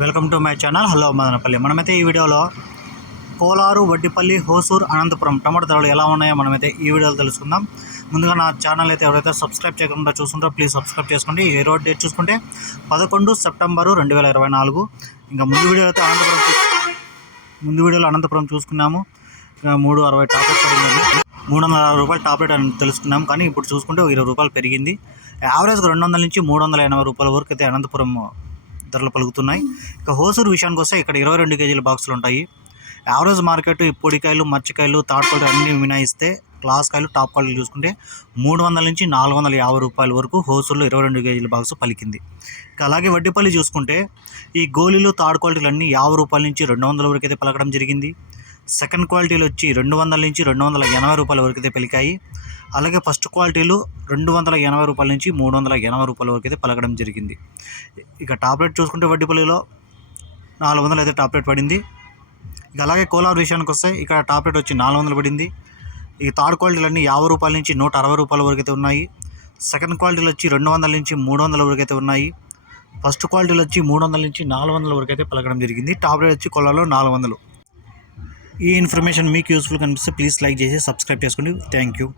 Welcome to my channel. Hello Madanapalle. మనమైతే ఈ వీడియోలో కోలారు వడ్డిపల్లి హోసూర్ అనంతపురం టమాటో ధరలు ఎలా ఉన్నాయో మనమైతే ఈ వీడియోలో తెలుసుకుందాం. ముందుగా నా ఛానల్ అయితే ఎవరైతే సబ్స్క్రైబ్ చేయకుండా చూస్తుంటారో ప్లీజ్ సబ్స్క్రైబ్ చేసుకోండి. ఈ రోజు డేట్ చూసుకుంటే పదకొండు సెప్టెంబరు రెండు వేల ఇరవై నాలుగు. ఇంకా ముందు వీడియోలో అయితే అనంతపురం ముందు వీడియోలో అనంతపురం చూసుకున్నాము. ఇంకా మూడు అరవై టాబ్లెట్ పడింది మూడు వందల అరవై రూపాయలు టాబ్లెట్ అని తెలుసుకున్నాం. కానీ ఇప్పుడు చూసుకుంటే ఇరవై రూపాయలు పెరిగింది. యావరేజ్గా రెండు వందల నుంచి మూడు వందల ఎనభై రూపాయల వరకు అయితే అనంతపురం ధరలు పలుకుతున్నాయి. ఇక హోసూరు విషయానికి వస్తే ఇక్కడ ఇరవై రెండు కేజీల బాక్సులు ఉంటాయి. యావరేజ్ మార్కెట్ ఈ పొడికాయలు మచ్చికాయలు తాటికాయలు అన్నీ మినాయిస్తే క్లాస్ కాయలు టాప్ కాయలు చూసుకుంటే మూడు వందల నుంచి నాలుగు వందల యాభై రూపాయల వరకు హోసూరులో ఇరవై రెండు కేజీల బాక్స్ పలికింది. ఇక అలాగే వడ్డీపల్లి చూసుకుంటే ఈ గోళీలు థర్డ్ క్వాలిటీలు అన్నీ యాభై రూపాయల నుంచి రెండు వందల వరకు అయితే పలకడం జరిగింది. సెకండ్ క్వాలిటీలు వచ్చి రెండు వందల నుంచి రెండు వందల ఎనభై రూపాయల వరకు అయితే పలికాయి. అలాగే ఫస్ట్ క్వాలిటీలు రెండు వందల ఎనభై రూపాయల నుంచి మూడు వందల ఎనభై రూపాయల వరకు అయితే పలకడం జరిగింది. ఇక టాబ్లెట్ చూసుకుంటే వడ్డీపల్లిలో నాలుగు వందలు అయితే టాబ్లెట్ పడింది. ఇక అలాగే కోలార్ విషయానికి వస్తే ఇక్కడ టాబ్లెట్ వచ్చి నాలుగు వందలు పడింది. ఈ థర్డ్ క్వాలిటీలన్నీ యాభై రూపాయల నుంచి నూట అరవై రూపాయల వరకు అయితే ఉన్నాయి. సెకండ్ క్వాలిటీలు వచ్చి రెండు వందల నుంచి మూడు వందల వరకు అయితే ఉన్నాయి. ఫస్ట్ క్వాలిటీలు వచ్చి మూడు వందల నుంచి నాలుగు వందల వరకు అయితే పలకడం జరిగింది. టాబ్లెట్ వచ్చి కొల్లాలో నాలుగు వందలు. ఈ ఇన్ఫర్మేషన్ మీకు యూస్ఫుల్ కనిపిస్తే ప్లీజ్ లైక్ చేసి సబ్స్క్రైబ్ చేసుకోండి. Thank you.